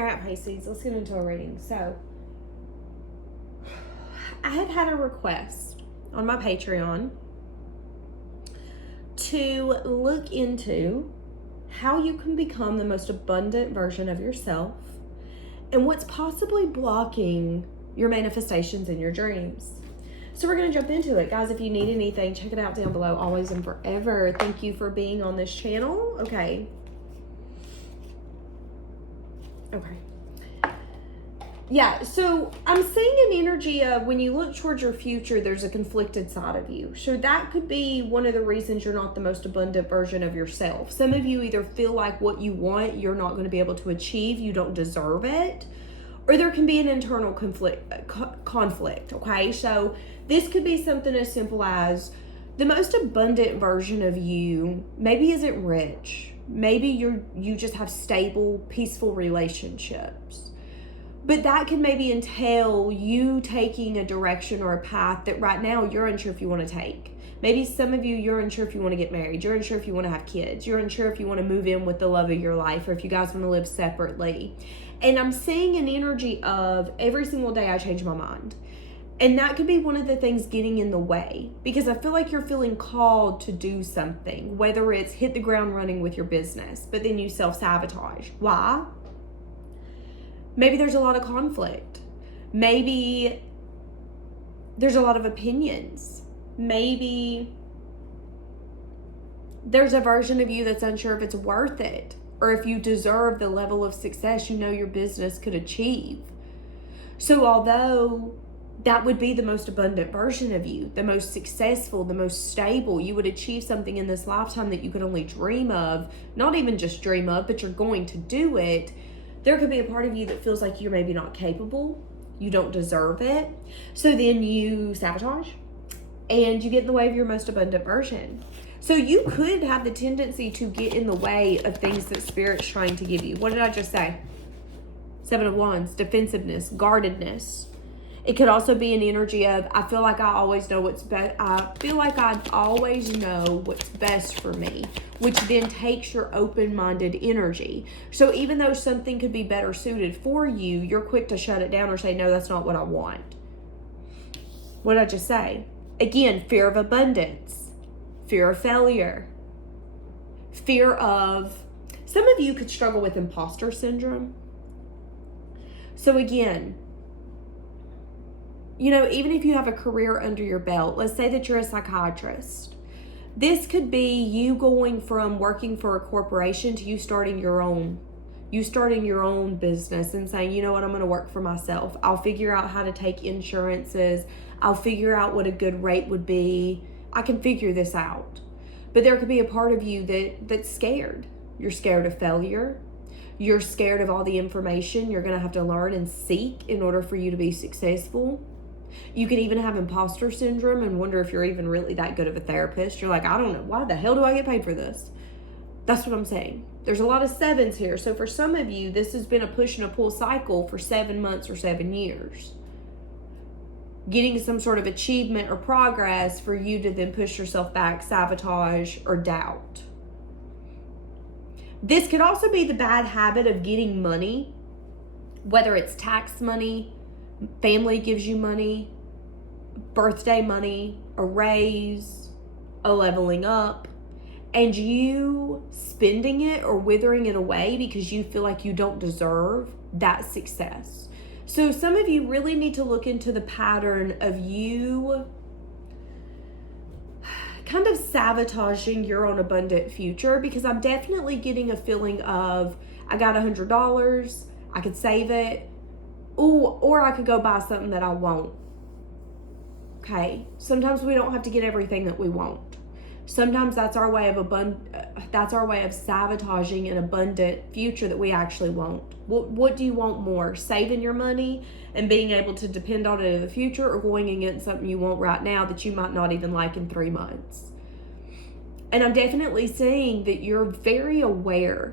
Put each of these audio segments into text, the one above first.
All right, Pisces, let's get into a reading. So, I had a request on my Patreon to look into how you can become the most abundant version of yourself and what's possibly blocking your manifestations in your dreams. So we're going to jump into it. Guys, if you need anything, check it out down below, always and forever. Thank you for being on this channel. Okay. Yeah, so I'm seeing an energy of when you look towards your future, there's a conflicted side of you. So that could be one of the reasons you're not the most abundant version of yourself. Some of you either feel like what you want, you're not going to be able to achieve, you don't deserve it, or there can be an internal conflict, okay? So this could be something as simple as the most abundant version of you maybe isn't rich. Maybe you just have stable, peaceful relationships. But that can maybe entail you taking a direction or a path that right now you're unsure if you want to take. Maybe some of you, you're unsure if you want to get married. You're unsure if you want to have kids. You're unsure if you want to move in with the love of your life or if you guys want to live separately. And I'm seeing an energy of every single day I change my mind. And that could be one of the things getting in the way, because I feel like you're feeling called to do something, whether it's hit the ground running with your business, but then you self-sabotage. Why? Maybe there's a lot of conflict. Maybe there's a lot of opinions. Maybe there's a version of you that's unsure if it's worth it or if you deserve the level of success you know your business could achieve. So although that would be the most abundant version of you, the most successful, the most stable, you would achieve something in this lifetime that you could only dream of, not even just dream of, but you're going to do it. There could be a part of you that feels like you're maybe not capable, you don't deserve it. So then you sabotage and you get in the way of your most abundant version. So you could have the tendency to get in the way of things that Spirit's trying to give you. What did I just say? 7 of Wands, defensiveness, guardedness. It could also be an energy of, I feel like I always know what's best. I feel like I always know what's best for me, which then takes your open-minded energy. So even though something could be better suited for you, you're quick to shut it down or say, no, that's not what I want. What did I just say? Again, fear of abundance, fear of failure, fear of, some of you could struggle with imposter syndrome. So again, you know, even if you have a career under your belt, let's say that you're a psychiatrist. This could be you going from working for a corporation to you starting your own business and saying, you know what, I'm going to work for myself. I'll figure out how to take insurances. I'll figure out what a good rate would be. I can figure this out. But there could be a part of you that's scared. You're scared of failure. You're scared of all the information you're going to have to learn and seek in order for you to be successful. You can even have imposter syndrome and wonder if you're even really that good of a therapist. You're like, I don't know. Why the hell do I get paid for this? That's what I'm saying. There's a lot of 7s here. So for some of you, this has been a push and a pull cycle for 7 months or 7 years. Getting some sort of achievement or progress for you to then push yourself back, sabotage, or doubt. This could also be the bad habit of getting money, whether it's tax money, family gives you money, birthday money, a raise, a leveling up, and you spending it or withering it away because you feel like you don't deserve that success. So some of you really need to look into the pattern of you kind of sabotaging your own abundant future, because I'm definitely getting a feeling of, I got $100, I could save it, or I could go buy something that I won't. Okay? Sometimes we don't have to get everything that we want. Sometimes that's our way of sabotaging an abundant future that we actually want. What do you want more? Saving your money and being able to depend on it in the future, or going against something you want right now that you might not even like in 3 months? And I'm definitely seeing that you're very aware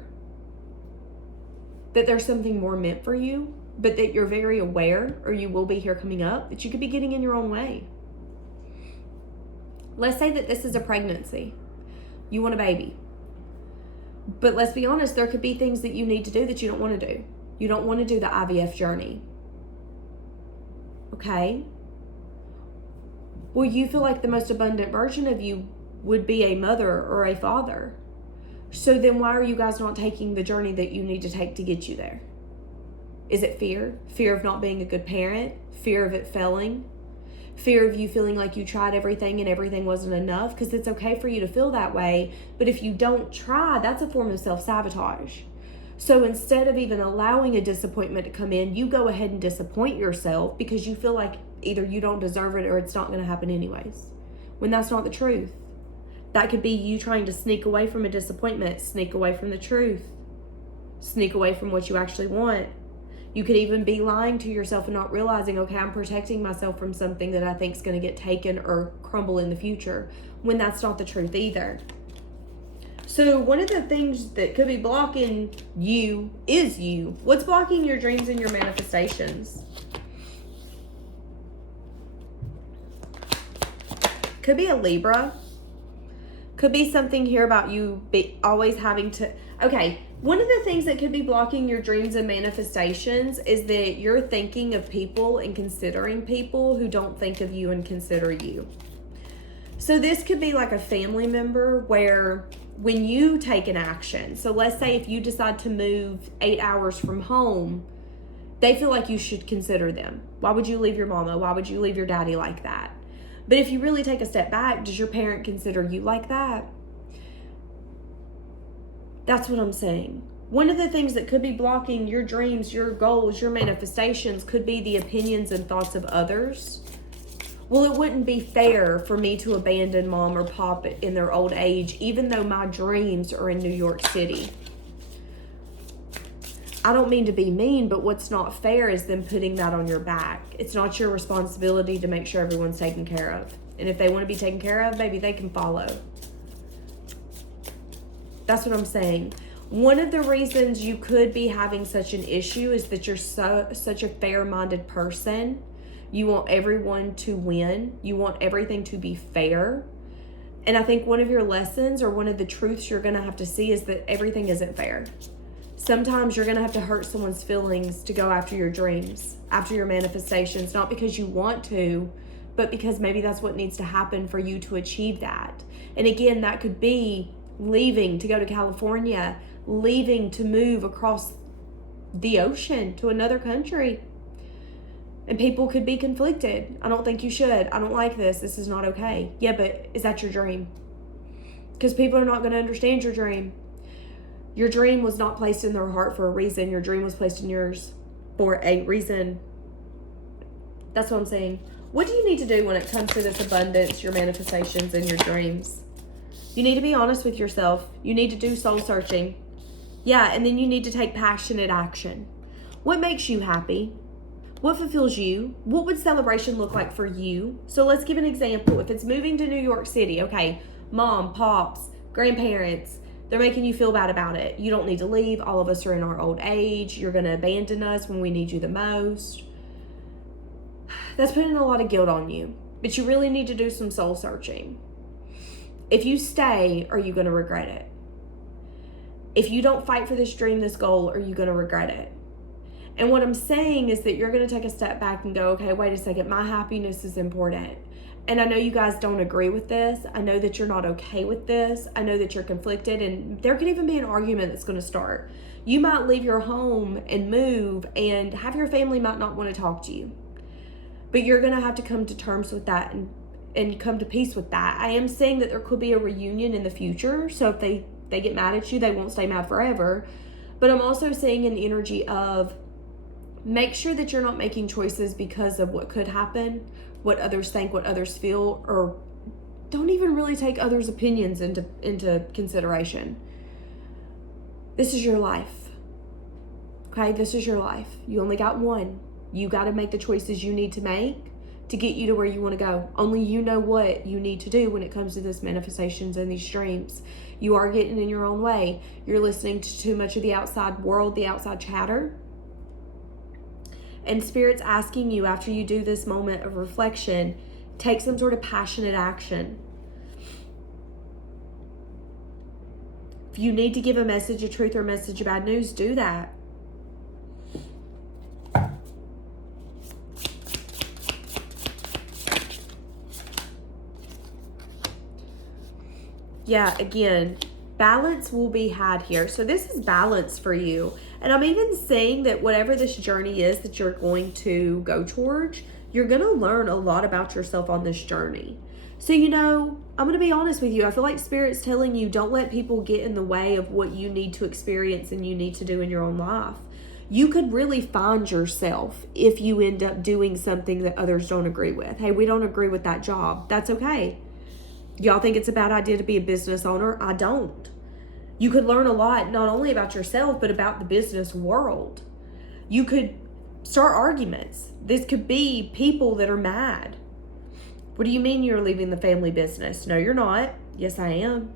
that there's something more meant for you, but that you're very aware, or you will be here coming up, that you could be getting in your own way. Let's say that this is a pregnancy. You want a baby. But let's be honest, there could be things that you need to do that you don't want to do. You don't want to do the IVF journey. Okay? Well, you feel like the most abundant version of you would be a mother or a father. So then why are you guys not taking the journey that you need to take to get you there? Is it fear? Fear of not being a good parent? Fear of it failing? Fear of you feeling like you tried everything and everything wasn't enough? Because it's okay for you to feel that way, but if you don't try, that's a form of self-sabotage. So instead of even allowing a disappointment to come in, you go ahead and disappoint yourself because you feel like either you don't deserve it or it's not going to happen anyways. When that's not the truth. That could be you trying to sneak away from a disappointment, sneak away from the truth, sneak away from what you actually want. You could even be lying to yourself and not realizing, okay, I'm protecting myself from something that I think is going to get taken or crumble in the future, when that's not the truth either. So one of the things that could be blocking you is you. What's blocking your dreams and your manifestations? Could be a Libra. Could be something here about you always having to... Okay, one of the things that could be blocking your dreams and manifestations is that you're thinking of people and considering people who don't think of you and consider you. So this could be like a family member where when you take an action, so let's say if you decide to move 8 hours from home, they feel like you should consider them. Why would you leave your mama? Why would you leave your daddy like that? But if you really take a step back, does your parent consider you like that? That's what I'm saying. One of the things that could be blocking your dreams, your goals, your manifestations could be the opinions and thoughts of others. Well, it wouldn't be fair for me to abandon mom or pop in their old age, even though my dreams are in New York City. I don't mean to be mean, but what's not fair is them putting that on your back. It's not your responsibility to make sure everyone's taken care of. And if they want to be taken care of, maybe they can follow. That's what I'm saying. One of the reasons you could be having such an issue is that you're such a fair-minded person. You want everyone to win. You want everything to be fair. And I think one of your lessons or one of the truths you're going to have to see is that everything isn't fair. Sometimes you're going to have to hurt someone's feelings to go after your dreams, after your manifestations, not because you want to, but because maybe that's what needs to happen for you to achieve that. And again, that could be leaving to go to California, leaving to move across the ocean to another country. And people could be conflicted. I don't think you should. I don't like this. This is not okay. Yeah, but is that your dream? Because people are not going to understand your dream. Your dream was not placed in their heart for a reason. Your dream was placed in yours for a reason. That's what I'm saying. What do you need to do when it comes to this abundance, your manifestations, and your dreams? You need to be honest with yourself. You need to do soul searching. Yeah, and then you need to take passionate action. What makes you happy? What fulfills you? What would celebration look like for you? So let's give an example. If it's moving to New York City, okay, mom, pops, grandparents, they're making you feel bad about it. You don't need to leave. All of us are in our old age. You're going to abandon us when we need you the most. That's putting a lot of guilt on you. But you really need to do some soul searching. If you stay, are you going to regret it? If you don't fight for this dream, this goal, are you going to regret it? And what I'm saying is that you're going to take a step back and go, okay, wait a second, my happiness is important. And I know you guys don't agree with this. I know that you're not okay with this. I know that you're conflicted, and there could even be an argument that's going to start. You might leave your home and move, and half your family might not want to talk to you. But you're going to have to come to terms with that and come to peace with that. I am saying that there could be a reunion in the future. So if they get mad at you, they won't stay mad forever. But I'm also saying an energy of make sure that you're not making choices because of what could happen, what others think, what others feel, or don't even really take others' opinions into consideration. This is your life. Okay, this is your life. You only got one. You got to make the choices you need to make to get you to where you want to go. Only you know what you need to do when it comes to this manifestations and these dreams. You are getting in your own way. You're listening to too much of the outside world, the outside chatter. And Spirit's asking you, after you do this moment of reflection, take some sort of passionate action. If you need to give a message of truth or a message of bad news, do that. Yeah, again, balance will be had here. So this is balance for you. And I'm even saying that whatever this journey is that you're going to go towards, you're going to learn a lot about yourself on this journey. So, I'm going to be honest with you. I feel like Spirit's telling you don't let people get in the way of what you need to experience and you need to do in your own life. You could really find yourself if you end up doing something that others don't agree with. Hey, we don't agree with that job. That's okay. Y'all think it's a bad idea to be a business owner? I don't. You could learn a lot, not only about yourself, but about the business world. You could start arguments. This could be people that are mad. What do you mean you're leaving the family business? No, you're not. Yes, I am.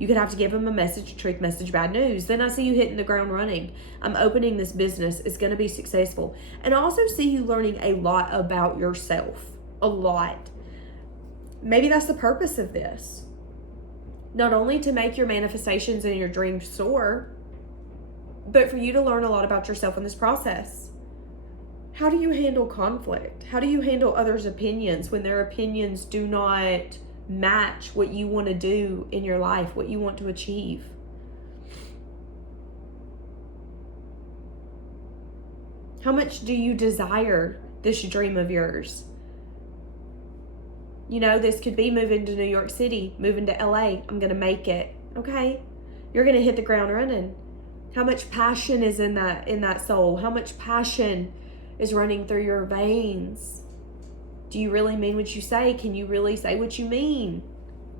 You could have to give them a message, trick message, bad news. Then I see you hitting the ground running. I'm opening this business. It's going to be successful. And I also see you learning a lot about yourself. A lot. Maybe that's the purpose of this. Not only to make your manifestations and your dreams soar, but for you to learn a lot about yourself in this process. How do you handle conflict? How do you handle others' opinions when their opinions do not match what you want to do in your life, what you want to achieve? How much do you desire this dream of yours? This could be moving to New York City, moving to LA. I'm going to make it. Okay. You're going to hit the ground running. How much passion is in that soul? How much passion is running through your veins? Do you really mean what you say? Can you really say what you mean?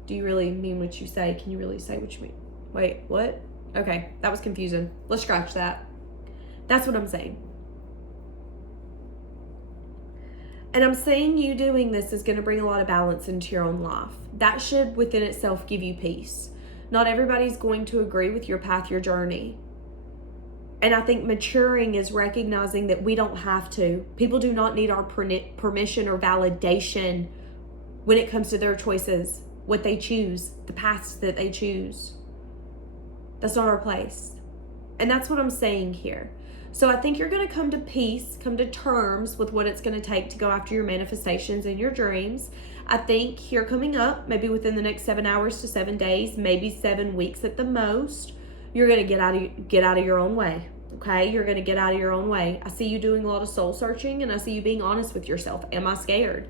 Do you really mean what you say? Can you really say what you mean? Wait, what? Okay, that was confusing. Let's scratch that. That's what I'm saying. And I'm saying you doing this is going to bring a lot of balance into your own life. That should within itself give you peace. Not everybody's going to agree with your path, your journey. And I think maturing is recognizing that we don't have to. People do not need our permission or validation when it comes to their choices, what they choose, the paths that they choose. That's not our place. And that's what I'm saying here. So I think you're going to come to peace, come to terms with what it's going to take to go after your manifestations and your dreams. I think here coming up, maybe within the next 7 hours to 7 days, maybe 7 weeks at the most, you're going to get out of your own way. Okay? You're going to get out of your own way. I see you doing a lot of soul searching, and I see you being honest with yourself. Am I scared?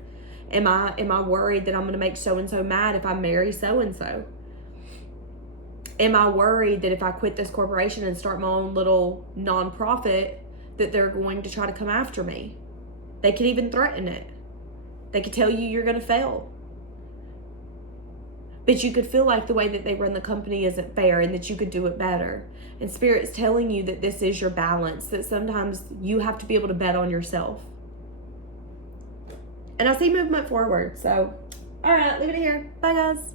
Am I worried that I'm going to make so-and-so mad if I marry so-and-so? Am I worried that if I quit this corporation and start my own little nonprofit, that they're going to try to come after me? They could even threaten it. They could tell you you're going to fail. But you could feel like the way that they run the company isn't fair and that you could do it better. And Spirit's telling you that this is your balance, that sometimes you have to be able to bet on yourself. And I see movement forward. So, all right, leave it here. Bye, guys.